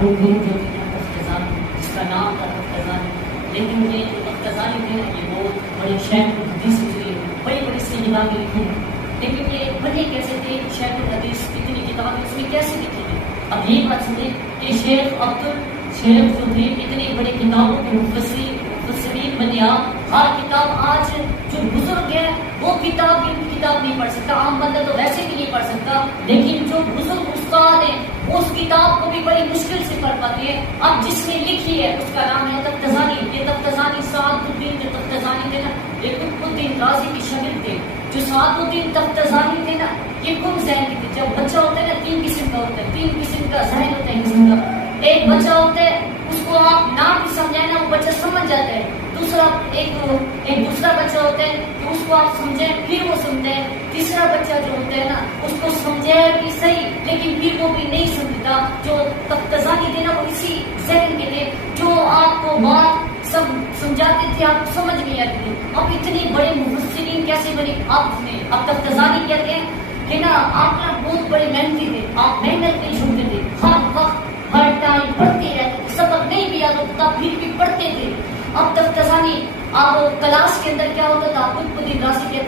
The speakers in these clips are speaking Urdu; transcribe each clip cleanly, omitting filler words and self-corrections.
دو گرو جو تھے تفتزانی، جس کا نام تھا تفتزانی، لیکن یہ جو تفتزانی تھے یہ وہ بڑے شیخ الحدیث گزرے، بڑی بڑی سی کتابیں لکھی ہیں، لیکن یہ بنے کیسے تھے؟ شیخ الحدیث اتنی کتابیں اس میں کیسے لکھی ہیں؟ اب یہ بات سنیں کہ شیخ شیخ جو تھے اتنی بڑی کتابوں کے مفسرین بنیا، ہر کتاب آج جو بزرگ ہے وہ کتاب نہیں پڑھ سکتا، عام بندہ تو ویسے بھی نہیں پڑھ سکتا، لیکن جو بزرگ استاد ہیں اس کتاب کو بھی بڑی مشکل سے پڑھ پاتے ہیں۔ اب جس نے لکھی ہے اس کا نام ہے تفتزانی۔ یہ تفتزانی سعد الدین جو تفتزانی تھے نا، یہ قطب الدین رازی کی شاگرد تھے۔ جو سعد الدین تفتزانی تھے نا یہ کم ذہن کے تھے۔ جب بچہ ہوتا ہے نا تین قسم کا ہوتا ہے، تین قسم کا ذہن ہوتا ہے قسم کا۔ ایک بچہ ہوتا ہے اس کو آپ نام بھی سمجھائیں نا وہ بچہ سمجھ جاتا ہے۔ ایک دوسرا بچہ ہوتا ہے کہ اس کو آپ سمجھیں پھر وہ سمجھتا ہے۔ تیسرا بچہ جو ہوتا ہے نا اس کو سمجھائے بھی صحیح لیکن پھر وہ بھی نہیں سمجھتا۔ جو تفتزانی تھے نا وہ اسی ذہن کے تھے، جو آپ کو بات سب سمجھاتے تھے آپ کو سمجھ نہیں آتی تھی۔ اب اتنے بڑے مفسرین کیسے بنے؟ اب تفتزانی کہتے ہیں کہ نا آپ نا بہت بڑے محنتی تھے، آپ محنت نہیں چھوڑتے تھے، ہر وقت ہر ٹائم پڑھتے رہتے تھے، سبق نہیں بھی آتا تھا پھر بھی پڑھتے تھے۔ اب تفتزانی اب کلاس کے اندر کیا ہوتا تھا؟ قطب الدین رازی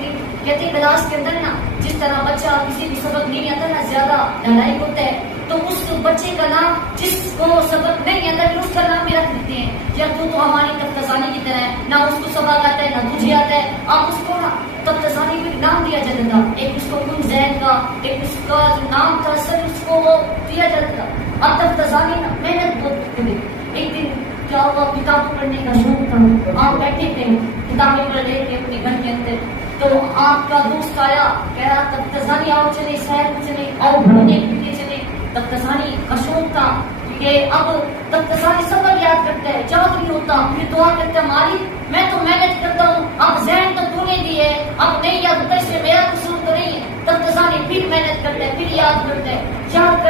کہتے کلاس کے اندر نا جس طرح بچہ کسی بھی سبق نہیں آتا نا زیادہ نالائق ہوتا ہے تو اس بچے کا نام جس کو سبق نہیں آتا پھر اس کا نام بھی رکھ دیتے ہیں، یا تو ہماری تفتزانی کی طرح ہے، نہ اس کو سبق آتا ہے نہ تجھے آتا ہے، اب اس کو نا تفتزانی بھی نام دیا جاتا تھا۔ ایک اس کو کن زین کا، ایک اس کا جو نام تھا سر اس کو وہ دیا جاتا تھا۔ اب تفتزانی نا محنت بہت کرتے تھے۔ ایک دن کیا ہوا، کتاب پڑھنے کا شوق تھا، آپ بیٹھے تھے کتابیں پڑھ رہے تھے اپنے گھر کے اندر، تو آپ کا دوست آیا کہہ رہا تفتزانی آؤ چلے سیر چلے آؤ گھومنے پھرنے چلے۔ تفتزانی کا شوق تھا کہ اب تفتزانی سبق یاد کرتا ہے، یاد نہیں ہوتا، پھر دعا کرتا ہے مالک میں تو محنت کرتا ہوں، اب ذہن تو تو نے دی ہے، اب نہیں یاد ہوتا، اس میں میرا قصور تو نہیں ہے۔ تفتزانی پھر محنت کرتا ہے، پھر یاد کرتا ہے، یاد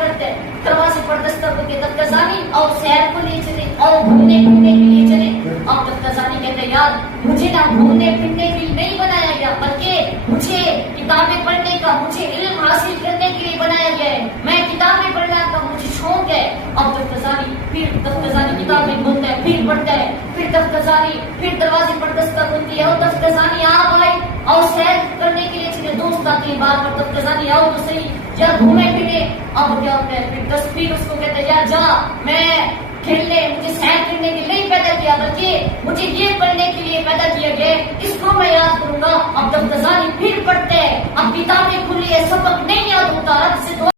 کرتا ہے، دروازے پر دستک ہوتی ہے، تفتزانی اور سیر کو لے چلے اور گھومنے پھرنے کے لیے چلے۔ اب تفتزانی کہتے ہیں یار مجھے نہ گھومنے پھرنے کے لیے نہیں بنایا گیا بلکہ مجھے کتابیں پڑھنے کا، مجھے علم حاصل کرنے کے لیے بنایا گیا ہے، میں کتابیں پڑھنے کا مجھے شوق ہے۔ اب تفتزانی کتابیں کھولتا ہے، پھر پڑھتا ہے، پھر تفتزانی پھر دروازے پر دستک ہوتی ہے اور تفتزانی آپ آئے اور سیر کرنے کے لیے چلے، دوست آتے ہیں بار پر تفتزانی آؤ تو صحیح یا گھومے پھرے۔ اب کیا ہوتا ہے پھر تصویر اس کو کہتے ہیں یار جا میں کھیلنے مجھے سیر کرنے کے لیے نہیں پیدا کیا بلکہ مجھے یہ پڑھنے کے لیے پیدا کیا گیا ہے، اس کو میں یاد کروں گا۔ اب تفتزانی پھر پڑھتے ہیں، اب کتابیں کھلی ہے، سبق نہیں یاد ہوتا، رب سے